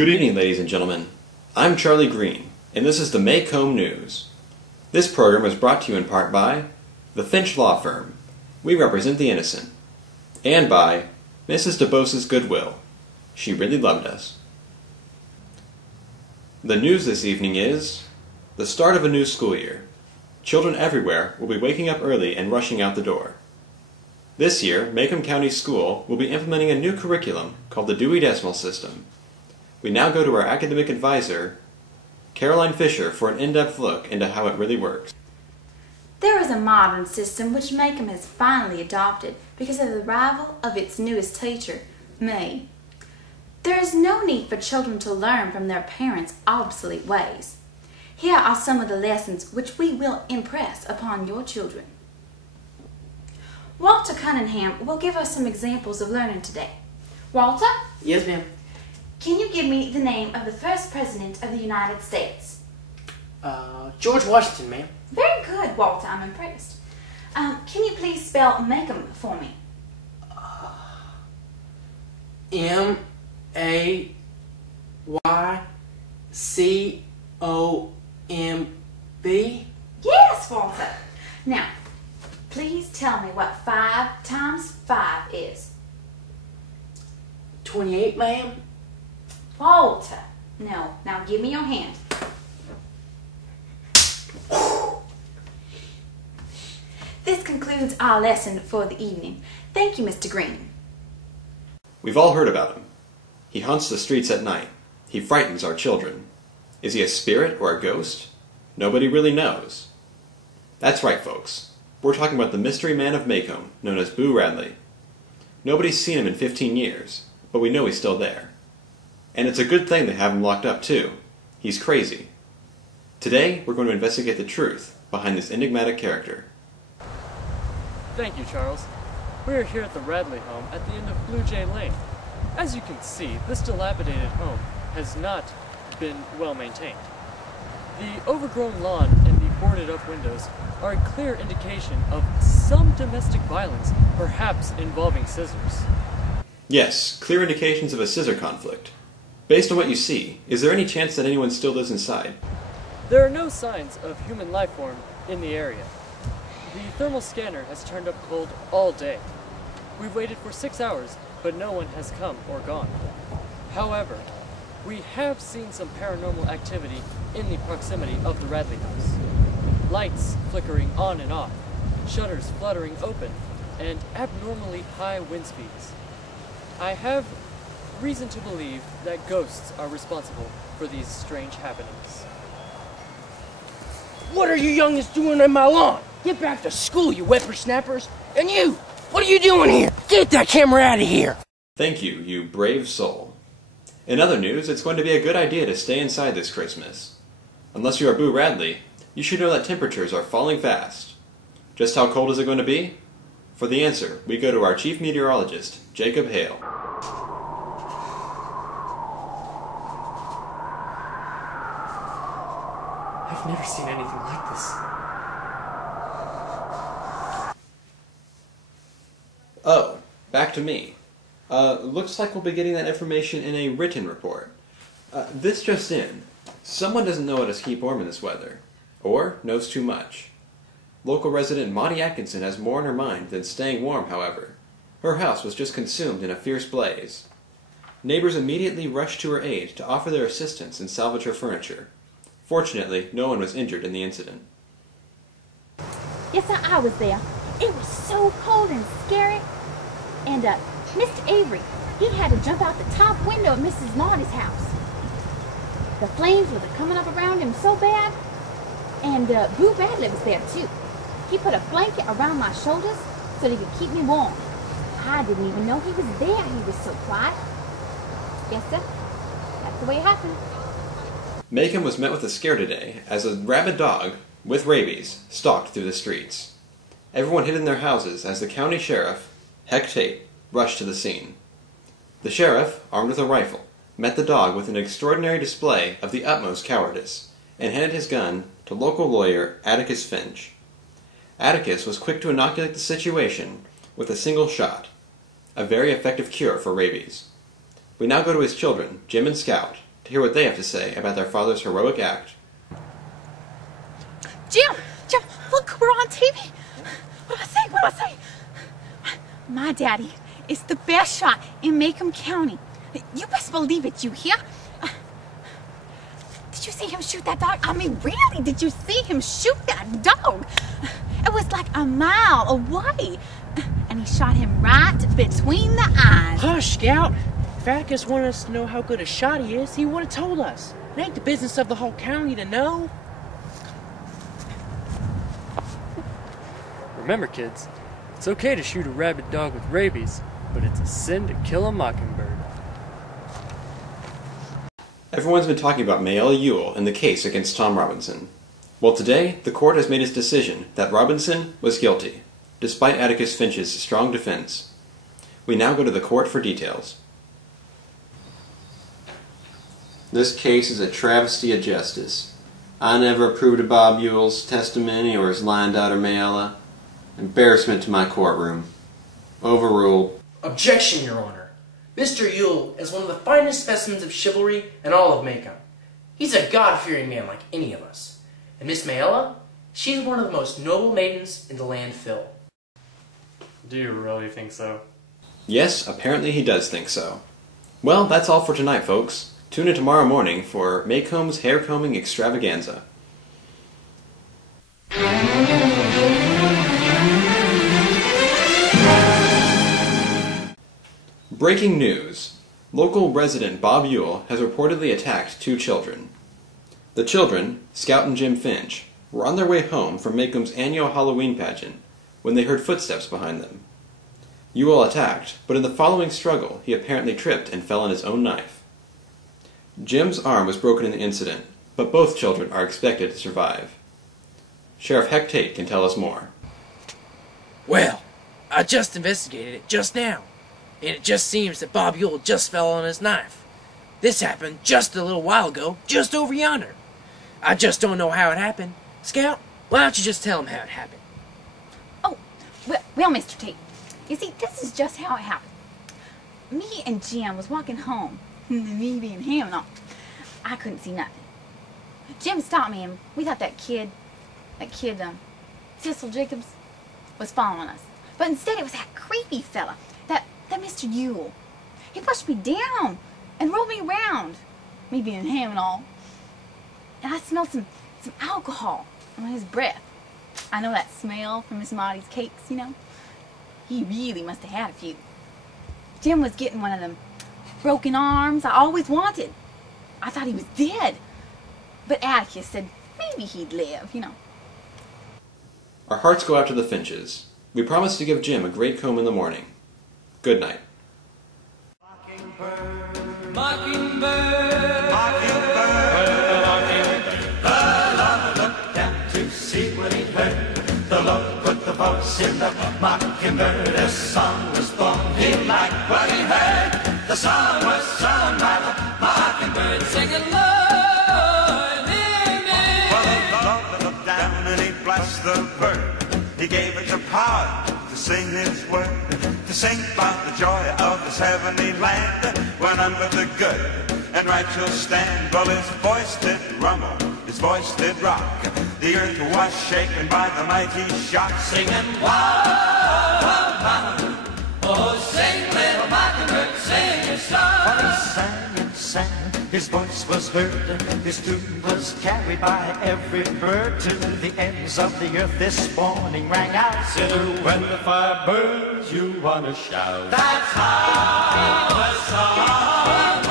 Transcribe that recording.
Good evening, ladies and gentlemen. I'm Charlie Green, and this is the Maycomb News. This program is brought to you in part by the Finch Law Firm. We represent the innocent. And by Mrs. DeBose's Goodwill. She really loved us. The news this evening is the start of a new school year. Children everywhere will be waking up early and rushing out the door. This year, Maycomb County School will be implementing a new curriculum called the Dewey Decimal System. We now go to our academic advisor, Caroline Fisher, for an in-depth look into how it really works. There is a modern system which Maycomb has finally adopted because of the arrival of its newest teacher, me. There is no need for children to learn from their parents' obsolete ways. Here are some of the lessons which we will impress upon your children. Walter Cunningham will give us some examples of learning today. Walter? Yes, ma'am. Can you give me the name of the first president of the United States? George Washington, ma'am. Very good, Walter. I'm impressed. Can you please spell Maycomb for me? M-A-Y-C-O-M-B? Yes, Walter. Now, please tell me what 5 times 5 is. 28, ma'am. Walter. No. Now give me your hand. This concludes our lesson for the evening. Thank you, Mr. Green. We've all heard about him. He haunts the streets at night. He frightens our children. Is he a spirit or a ghost? Nobody really knows. That's right, folks. We're talking about the mystery man of Maycomb, known as Boo Radley. Nobody's seen him in 15 years, but we know he's still there. And it's a good thing they have him locked up, too. He's crazy. Today, we're going to investigate the truth behind this enigmatic character. Thank you, Charles. We are here at the Radley home at the end of Blue Jay Lane. As you can see, this dilapidated home has not been well maintained. The overgrown lawn and the boarded up windows are a clear indication of some domestic violence, perhaps involving scissors. Yes, clear indications of a scissor conflict. Based on what you see, is there any chance that anyone still lives inside? There are no signs of human life form in the area. The thermal scanner has turned up cold all day. We've waited for 6 hours, but no one has come or gone. However, we have seen some paranormal activity in the proximity of the Radley house. Lights flickering on and off, shutters fluttering open, and abnormally high wind speeds. I have reason to believe that ghosts are responsible for these strange happenings. What are you youngins doing in my lawn? Get back to school, you whippersnappers. And you, what are you doing here? Get that camera out of here. Thank you, you brave soul. In other news, it's going to be a good idea to stay inside this Christmas. Unless you are Boo Radley, you should know that temperatures are falling fast. Just how cold is it going to be? For the answer, we go to our chief meteorologist, Jacob Hale. I've never seen anything like this. Oh, back to me. Looks like we'll be getting that information in a written report. This just in. Someone doesn't know how to keep warm in this weather. Or knows too much. Local resident Monty Atkinson has more on her mind than staying warm, however. Her house was just consumed in a fierce blaze. Neighbors immediately rushed to her aid to offer their assistance and salvage her furniture. Fortunately, no one was injured in the incident. Yes, sir, I was there. It was so cold and scary. And Mr. Avery, he had to jump out the top window of Mrs. Naughty's house. The flames were coming up around him so bad. And Boo Radley was there too. He put a blanket around my shoulders so that he could keep me warm. I didn't even know he was there. He was so quiet. Yes, sir. That's the way it happened. Maycomb was met with a scare today as a rabid dog, with rabies, stalked through the streets. Everyone hid in their houses as the county sheriff, Heck Tate, rushed to the scene. The sheriff, armed with a rifle, met the dog with an extraordinary display of the utmost cowardice, and handed his gun to local lawyer Atticus Finch. Atticus was quick to inoculate the situation with a single shot, a very effective cure for rabies. We now go to his children, Jim and Scout, to hear what they have to say about their father's heroic act. Jim, look, we're on TV. What do I say? My daddy is the best shot in Macomb County. You best believe it, you hear? Did you see him shoot that dog? I mean, really, did you see him shoot that dog? It was like a mile away. And he shot him right between the eyes. Hush, Scout. If Atticus wanted us to know how good a shot he is, he would have told us. It ain't the business of the whole county to know. Remember, kids, it's okay to shoot a rabid dog with rabies, but it's a sin to kill a mockingbird. Everyone's been talking about Mayella Ewell and the case against Tom Robinson. Well, today, the court has made its decision that Robinson was guilty, despite Atticus Finch's strong defense. We now go to the court for details. This case is a travesty of justice. I never approved of Bob Ewell's testimony or his lying daughter Mayella. Embarrassment to my courtroom. Overruled. Objection, Your Honor. Mr. Ewell is one of the finest specimens of chivalry in all of Macomb. He's a God-fearing man like any of us. And Miss Mayella, she's one of the most noble maidens in the land Phil. Do you really think so? Yes, apparently he does think so. Well, that's all for tonight, folks. Tune in tomorrow morning for Macomb's hair combing extravaganza. Breaking news. Local resident Bob Ewell has reportedly attacked 2 children. The children, Scout and Jim Finch, were on their way home from Macomb's annual Halloween pageant when they heard footsteps behind them. Ewell attacked, but in the following struggle he apparently tripped and fell on his own knife. Jim's arm was broken in the incident, but both children are expected to survive. Sheriff Heck Tate can tell us more. Well, I just investigated it just now, and it just seems that Bob Ewell just fell on his knife. This happened just a little while ago, just over yonder. I just don't know how it happened. Scout, why don't you just tell him how it happened? Oh, well, Mr. Tate, you see, this is just how it happened. Me and Jim was walking home, me being him and all. I couldn't see nothing. Jim stopped me, and we thought that kid, Cecil Jacobs, was following us. But instead it was that creepy fella, that Mr. Ewell. He pushed me down and rolled me around, me being him and all. And I smelled some alcohol on his breath. I know that smell from Miss Maudie's cakes, you know. He really must have had a few. Jim was getting one of them broken arms I always wanted. I thought he was dead. But Atticus said maybe he'd live, you know. Our hearts go out to the Finches. We promise to give Jim a great comb in the morning. Good night. Mockingbird, mockingbird, mockingbird. The lover looked out to see what he'd heard. The Lord put the voice in the mockingbird. A song was born. He liked what he heard. The song was sung by the mockingbird, singing Lord, hear me. Well, the Lord looked down and he blessed the bird. He gave it the power to sing his word, to sing about the joy of this heavenly land, when under the good and right shall stand. Well, his voice did rumble, his voice did rock, the earth was shaken by the mighty shock, singing, wow, wow, oh, sing, little mockingbird, sing your song. Well, he sang and sang, his voice was heard, his tune was carried by every bird to the ends of the earth. This morning rang out, so when the fire burns, you want to shout. That's how the song